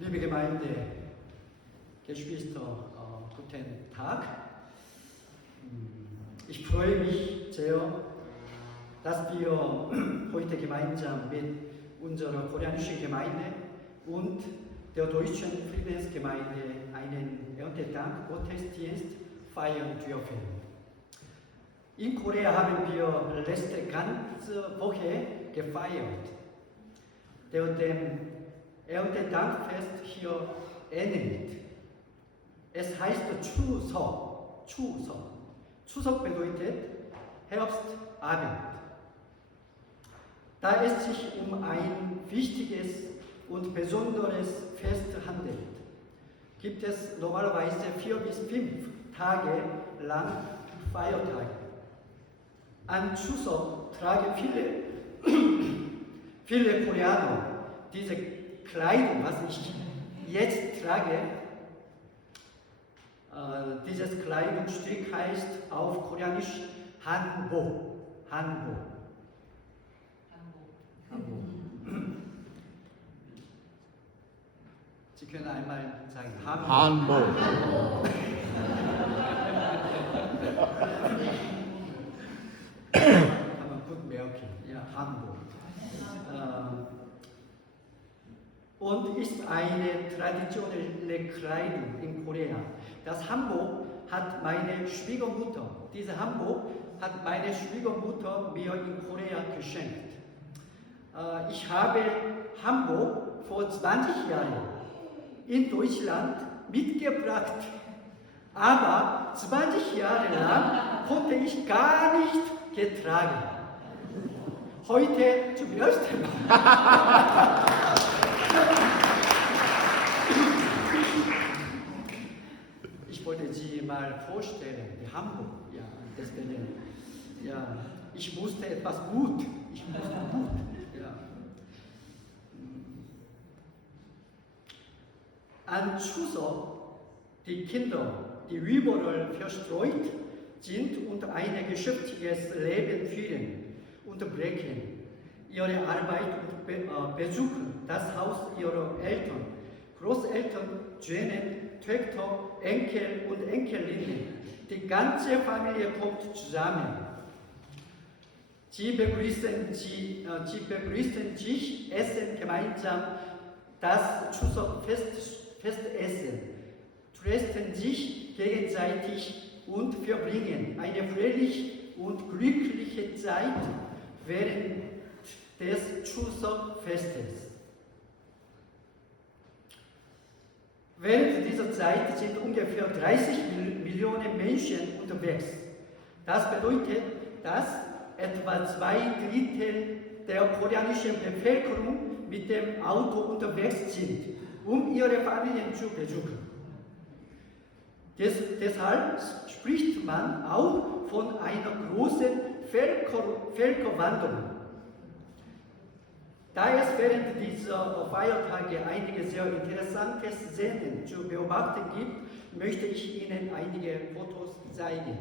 Liebe Gemeinde, Geschwister, guten Tag. Ich freue mich sehr, dass wir heute gemeinsam mit unserer koreanischen Gemeinde und der deutschen Friedensgemeinde einen Erntedank-Gottesdienst feiern dürfen. In Korea haben wir letzte ganze Woche gefeiert, der dem Erntedankfest hier ähnelt. Es heißt Chuseok. Chuseok bedeutet Herbstabend. Da es sich um ein wichtiges und besonderes Fest handelt, gibt es normalerweise 4 bis 5 Tage lang Feiertage. An Chuseok tragen viele Koreaner diese Kleidung, was ich jetzt trage. Dieses Kleidungsstück heißt auf Koreanisch Hanbok. Sie können einmal sagen Hanbok. Kann man gut merken. Ja, Hanbok. Und ist eine traditionelle Kleidung in Korea. Das Hanbok hat meine Schwiegermutter, diese Hanbok hat meine Schwiegermutter mir in Korea geschenkt. Ich habe Hanbok vor 20 Jahren in Deutschland mitgebracht, aber 20 Jahre lang konnte ich gar nicht getragen. Heute zum ersten Mal. Ich wollte Sie mal vorstellen, die Hanbok, ja, deswegen, ja, ich musste etwas gut, ja. An Chuseok, die Kinder, die überall verstreut sind und ein geschäftiges Leben führen, unterbrechen ihre Arbeit und besuchen das Haus ihrer Eltern, Großeltern, Söhne, Töchter, Enkel und Enkelinnen. Die ganze Familie kommt zusammen. Sie begrüßen sich, essen gemeinsam das Chuseok-Festessen, trösten sich gegenseitig und verbringen eine fröhliche und glückliche Zeit während des Chuseok-Festes. Während dieser Zeit sind ungefähr 30 Millionen Menschen unterwegs. Das bedeutet, dass etwa 2/3 der koreanischen Bevölkerung mit dem Auto unterwegs sind, um ihre Familien zu besuchen. Deshalb spricht man auch von einer großen Völkerwanderung. Da es während dieser Feiertage einige sehr interessante Szenen zu beobachten gibt, möchte ich Ihnen einige Fotos zeigen.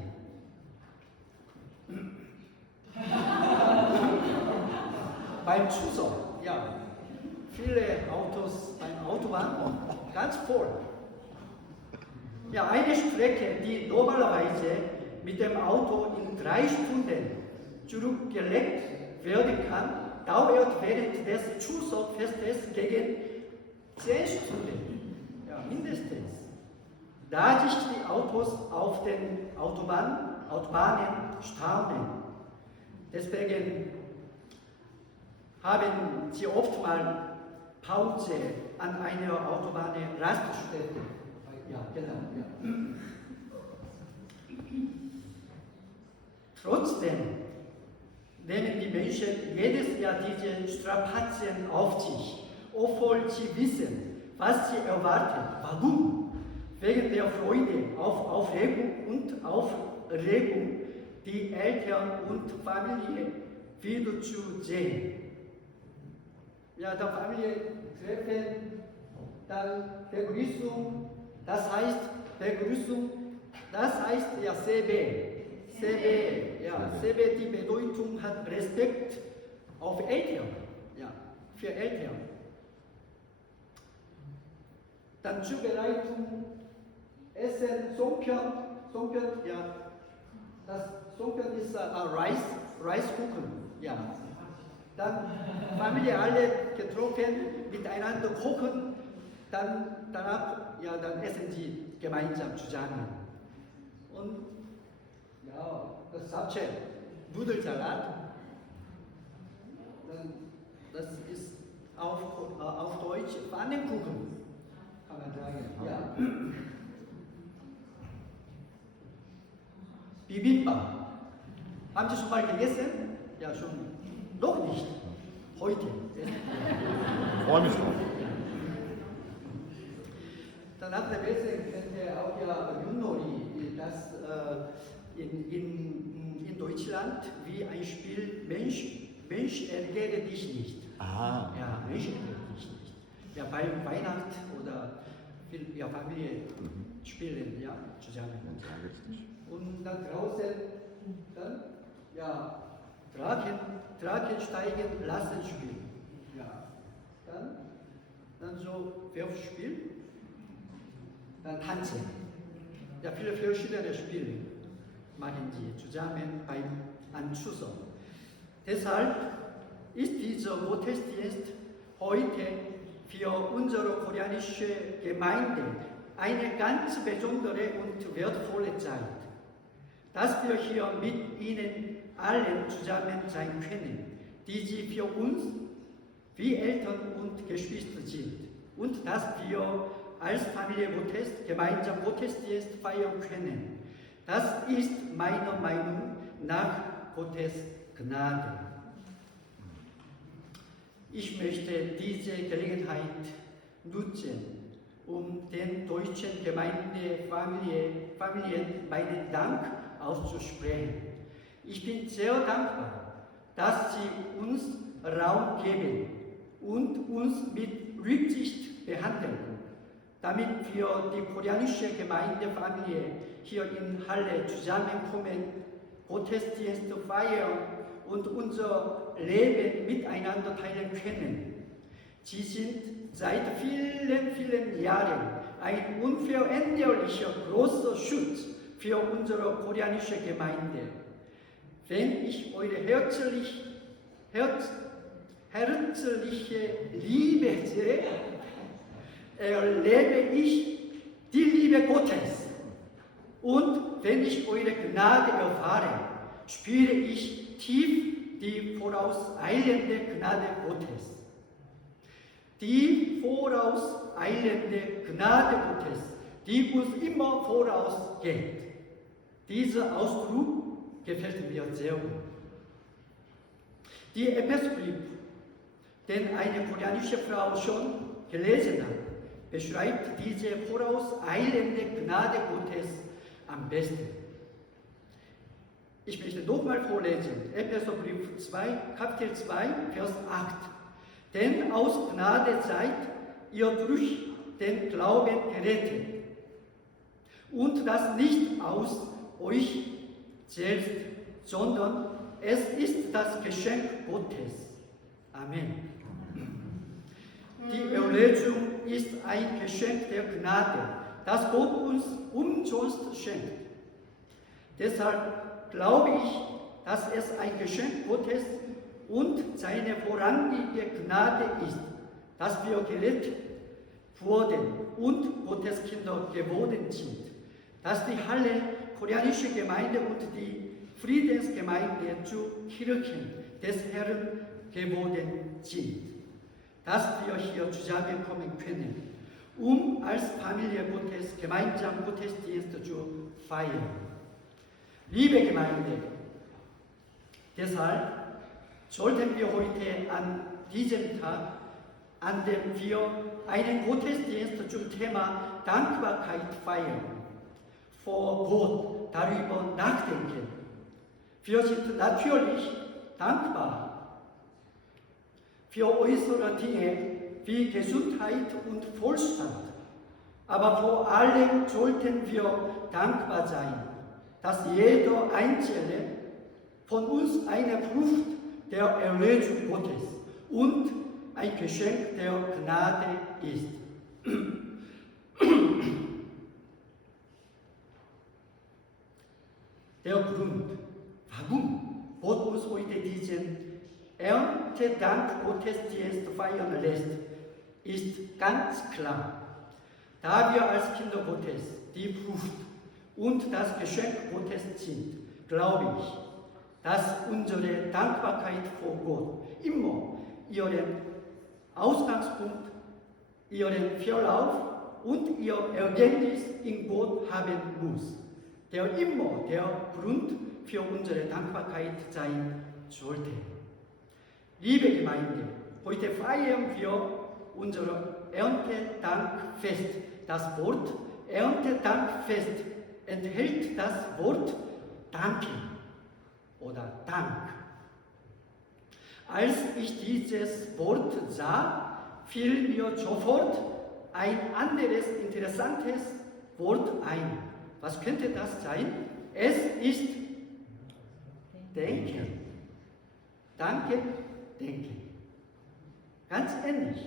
Beim Chuseok, ja, viele Autos beim Autobahn, ganz voll. Ja, eine Strecke, die normalerweise mit dem Auto in 3 Stunden zurückgelegt werden kann, dauert während des Chuseok-Festes gegen 10 Stunden, ja, mindestens. Da sich die Autos auf den Autobahnen staunen. Deswegen haben sie oft mal Pause an einer Autobahn-Raststätte. Ja, genau. Ja. Trotzdem nehmen die Menschen jedes Jahr diese Strapazien auf sich, obwohl sie wissen, was sie erwartet. Warum? Wegen der Freude auf Aufregung, die Eltern und Familie wiederzusehen. Ja, der Familie treffen, dann Begrüßung, das heißt ja Sebe. Sebe, die Bedeutung hat Respekt auf Eltern, ja, für Eltern. Dann zubereiten, essen, Songpyeon, ja, das Songpyeon ist Reiskuchen, ja. Dann Familie alle getroffen, miteinander kochen, danach essen sie gemeinsam zusammen. Und ja, das Sapche, Nudelsalat, das ist auf Deutsch Pfannkuchen, kann man sagen. Ja. Bibimbap. Haben Sie schon mal gegessen? Ja, schon. Noch nicht. Heute. Freue mich drauf. Dann hat der Essen kennt ihr auch ja Yunori, das in Deutschland wie ein Spiel Mensch ärgere dich nicht. Ah. Ja, Mensch ärgere dich nicht. Ja, bei Weihnacht oder ja, Familie spielen ja, zusammen. Ja, richtig. Und dann draußen, dann, ja, Drachen steigen lassen spielen. Ja. Dann so Werfspiel, dann tanzen. Ja, viele verschiedene Spiele machen sie zusammen beim Anschluss. Deshalb ist dieser Gottesdienst heute für unsere koreanische Gemeinde eine ganz besondere und wertvolle Zeit, dass wir hier mit Ihnen allen zusammen sein können, die Sie für uns wie Eltern und Geschwister sind, und dass wir als Familie gemeinsam Gottesdienst feiern können. Das ist meiner Meinung nach Gottes Gnade. Ich möchte diese Gelegenheit nutzen, um den deutschen Familien meinen Dank auszusprechen. Ich bin sehr dankbar, dass Sie uns Raum geben und uns mit Rücksicht behandeln, damit wir die koreanische Gemeindefamilie hier in Halle zusammenkommen, Gottesdienste feiern und unser Leben miteinander teilen können. Sie sind seit vielen, vielen Jahren ein unveränderlicher großer Schutz für unsere koreanische Gemeinde. Wenn ich eure herzliche Liebe sehe, erlebe ich die Liebe Gottes. Und wenn ich eure Gnade erfahre, spüre ich tief die vorauseilende Gnade Gottes. Die vorauseilende Gnade Gottes, die uns immer vorausgeht. Dieser Ausdruck gefällt mir sehr gut. Die Epheserbrief, den eine koreanische Frau schon gelesen hat, beschreibt diese vorauseilende Gnade Gottes am besten. Ich möchte nochmal vorlesen, Epheserbrief 2, Kapitel 2, Vers 8. Denn aus Gnade seid ihr durch den Glauben gerettet. Und das nicht aus euch selbst, sondern es ist das Geschenk Gottes. Amen. Die Erlösung ist ein Geschenk der Gnade, das Gott uns umsonst schenkt. Deshalb glaube ich, dass es ein Geschenk Gottes und seine vorrangige Gnade ist, dass wir gerettet wurden und Gottes Kinder geworden sind, dass die Halle koreanische Gemeinde und die Friedensgemeinde zu Kirchen des Herrn geworden sind, dass wir hier zusammenkommen können, um als Familie Gottes gemeinsam Gottesdienste zu feiern. Liebe Gemeinde, deshalb sollten wir heute an diesem Tag, an dem wir einen Gottesdienst zum Thema Dankbarkeit feiern, vor Gott darüber nachdenken. Wir sind natürlich dankbar für äußere Dinge wie Gesundheit und Wohlstand, aber vor allem sollten wir dankbar sein, dass jeder Einzelne von uns eine Frucht der Erlösung Gottes und ein Geschenk der Gnade ist. Der Grund, warum Gott uns heute diesen Erntedank-Gottesdienst feiern lässt, ist ganz klar. Da wir als Kinder Gottes die Frucht und das Geschenk Gottes sind, glaube ich, dass unsere Dankbarkeit vor Gott immer ihren Ausgangspunkt, ihren Verlauf und ihr Ergebnis in Gott haben muss, der immer der Grund für unsere Dankbarkeit sein sollte. Liebe Gemeinde, heute feiern wir unser Erntedankfest. Das Wort Erntedankfest enthält das Wort Danke oder Dank. Als ich dieses Wort sah, fiel mir sofort ein anderes interessantes Wort ein. Was könnte das sein? Es ist Denken. Danke, denken. Ganz ähnlich.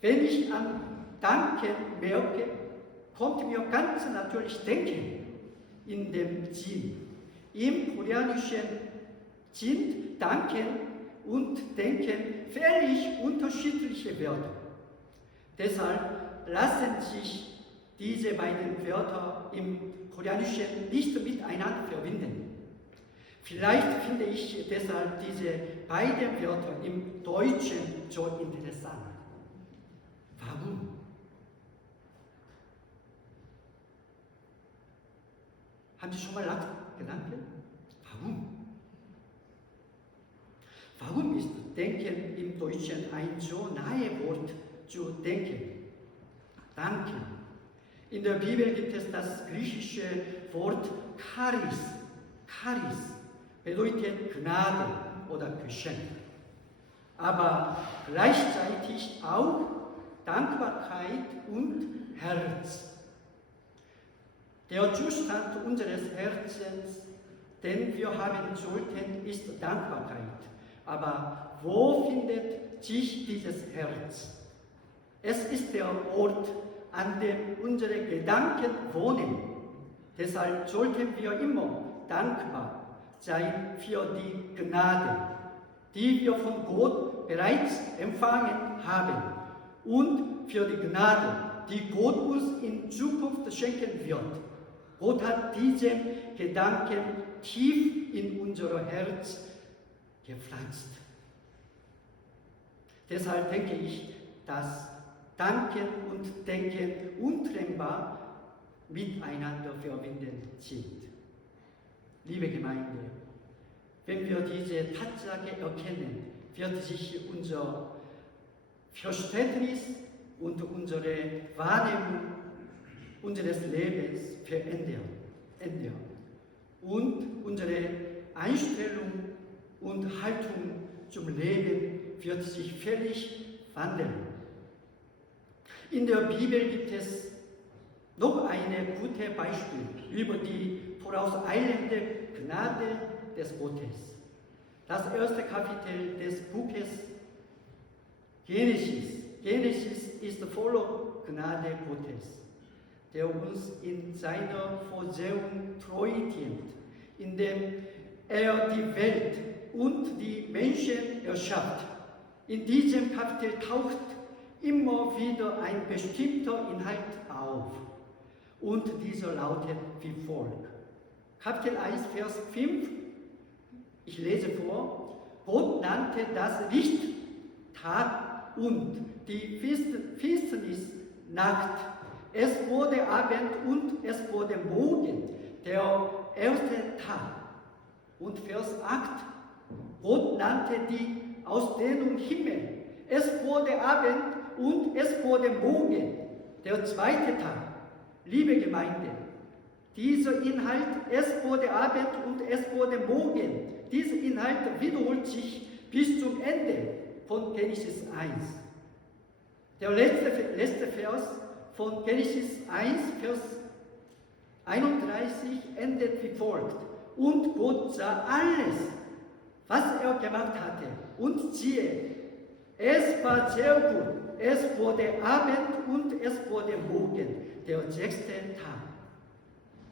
Wenn ich an Danke merke, kommt mir ganz natürlich Denken in dem Sinn. Im Koreanischen sind Danken und Denken völlig unterschiedliche Wörter. Deshalb lassen sich diese beiden Wörter im Koreanischen nicht miteinander verbinden. Vielleicht finde ich deshalb diese beiden Wörter im Deutschen so interessant. Warum? Haben Sie schon mal Gedanken? Warum? Warum ist Denken im Deutschen ein so nahe Wort zu denken? Danke. In der Bibel gibt es das griechische Wort Charis. Charis bedeutet Gnade oder Geschenk, aber gleichzeitig auch Dankbarkeit und Herz. Der Zustand unseres Herzens, den wir haben sollten, ist Dankbarkeit. Aber wo findet sich dieses Herz? Es ist der Ort, an dem unsere Gedanken wohnen. Deshalb sollten wir immer dankbar sein für die Gnade, die wir von Gott bereits empfangen haben und für die Gnade, die Gott uns in Zukunft schenken wird. Gott hat diesen Gedanken tief in unser Herz gepflanzt. Deshalb denke ich, dass Danken und Denken untrennbar miteinander verbunden sind. Liebe Gemeinde, wenn wir diese Tatsache erkennen, wird sich unser Verständnis und unsere Wahrnehmung unseres Lebens verändern. Und unsere Einstellung und Haltung zum Leben wird sich völlig wandeln. In der Bibel gibt es noch ein gutes Beispiel über die vorauseilende Gnade des Gottes. Das erste Kapitel des Buches Genesis. Genesis ist voller Gnade Gottes, der uns in seiner Vorsehung treu dient, indem er die Welt und die Menschen erschafft. In diesem Kapitel taucht immer wieder ein bestimmter Inhalt auf. Und dieser lautet wie folgt. Kapitel 1, Vers 5, ich lese vor. Gott nannte das Licht Tag und die Finsternis Nacht. Es wurde Abend und es wurde Morgen, der erste Tag. Und Vers 8, Gott nannte die Ausdehnung Himmel. Es wurde Abend und es wurde Morgen, der zweite Tag. Liebe Gemeinde, dieser Inhalt, es wurde Abend und es wurde Morgen, dieser Inhalt wiederholt sich bis zum Ende von Genesis 1. Der letzte Vers von Genesis 1, Vers 31 endet wie folgt. Und Gott sah alles, was er gemacht hatte, und siehe, es war sehr gut. Es wurde Abend und es wurde Morgen, der sechste Tag.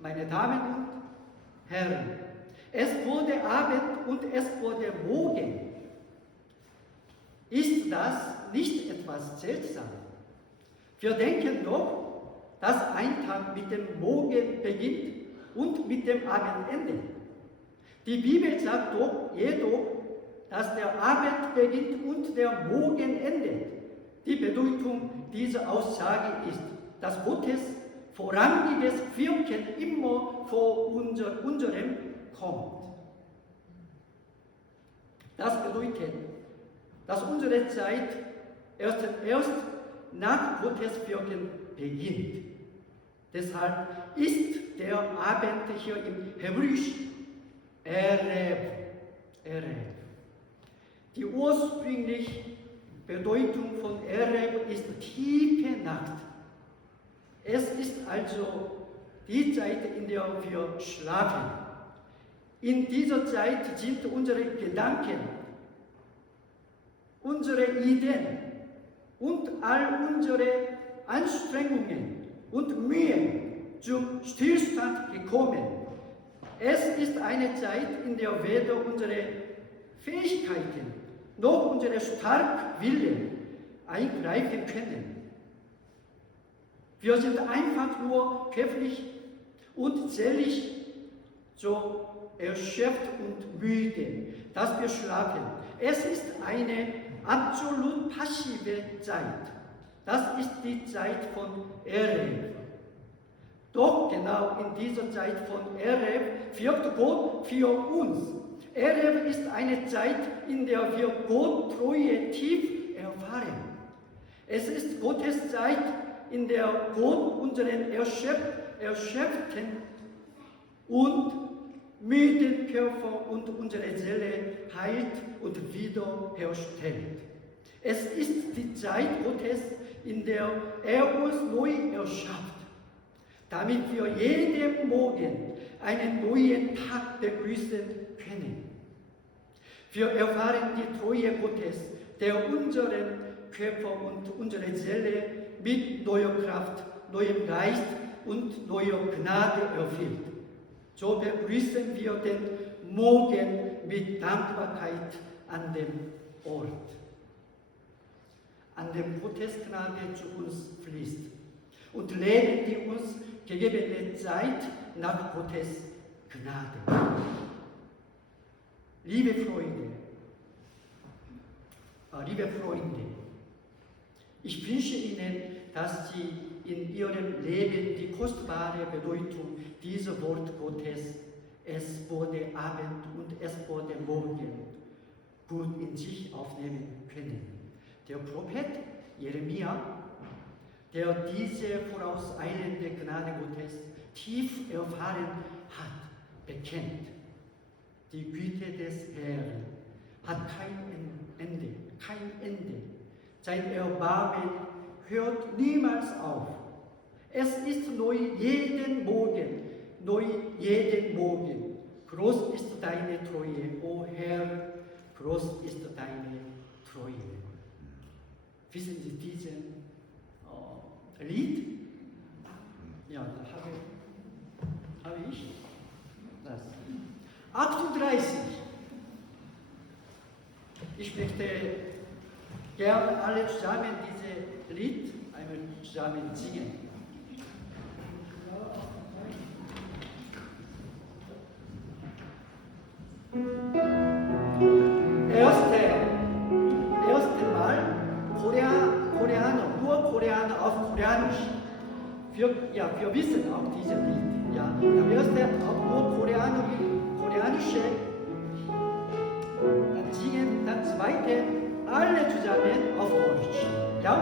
meine Damen und Herren, es wurde Abend und es wurde Morgen. Ist das nicht etwas seltsam? Wir denken doch, dass ein Tag mit dem Morgen beginnt und mit dem Abend endet. Die Bibel sagt doch jedoch, dass der Abend beginnt und der Morgen endet. Die Bedeutung dieser Aussage ist, dass Gottes vorrangiges Wirken immer vor unserem kommt. Das bedeutet, dass unsere Zeit erst nach Gottes Wirken beginnt. Deshalb ist der Abend hier im Hebräisch Erev. Die ursprüngliche Bedeutung von Erev ist tiefe Nacht. Es ist also die Zeit, in der wir schlafen. In dieser Zeit sind unsere Gedanken, unsere Ideen und all unsere Anstrengungen und Mühen zum Stillstand gekommen. Es ist eine Zeit, in der weder unsere Fähigkeiten noch unsere starke Wille eingreifen können. Wir sind einfach nur körperlich und seelisch so erschöpft und müde, dass wir schlafen. Es ist eine absolut passive Zeit. Das ist die Zeit von Erev. Doch genau in dieser Zeit von Erev wirkt Gott für uns. Erev ist eine Zeit, in der wir Gott Treue tief erfahren. Es ist Gottes Zeit, in der Gott unseren erschöpften und müden Körper und unsere Seele heilt und wiederherstellt. Es ist die Zeit Gottes, in der er uns neu erschafft, damit wir jeden Morgen einen neuen Tag begrüßen können. Wir erfahren die Treue Gottes, der unseren Körper und unsere Seele mit neuer Kraft, neuem Geist und neuer Gnade erfüllt. So begrüßen wir den Morgen mit Dankbarkeit an dem Ort, an dem Gottes Gnade zu uns fließt, und leben die uns gegebene Zeit nach Gottes Gnade. Liebe Freunde, ich wünsche Ihnen, dass Sie in Ihrem Leben die kostbare Bedeutung dieser Wort Gottes, es wurde Abend und es wurde Morgen, gut in sich aufnehmen können. Der Prophet Jeremia, der diese vorauseilende Gnade Gottes tief erfahren hat, bekennt: Die Güte des Herrn hat kein Ende. Sein Erbarmen hört niemals auf. Es ist neu jeden Morgen. Groß ist deine Treue, o Herr, groß ist deine Treue. Wissen Sie dieses Lied? Ja, da habe ich das. 38. Ich möchte gerne alle zusammen dieses Lied einmal zusammen singen. Erste Mal Koreaner auf Koreanisch. Wir wissen auch dieses Lied. Ja, am ersten auch nur Koreanische, dann singen, dann zweite alle zusammen auf Deutsch. Ja?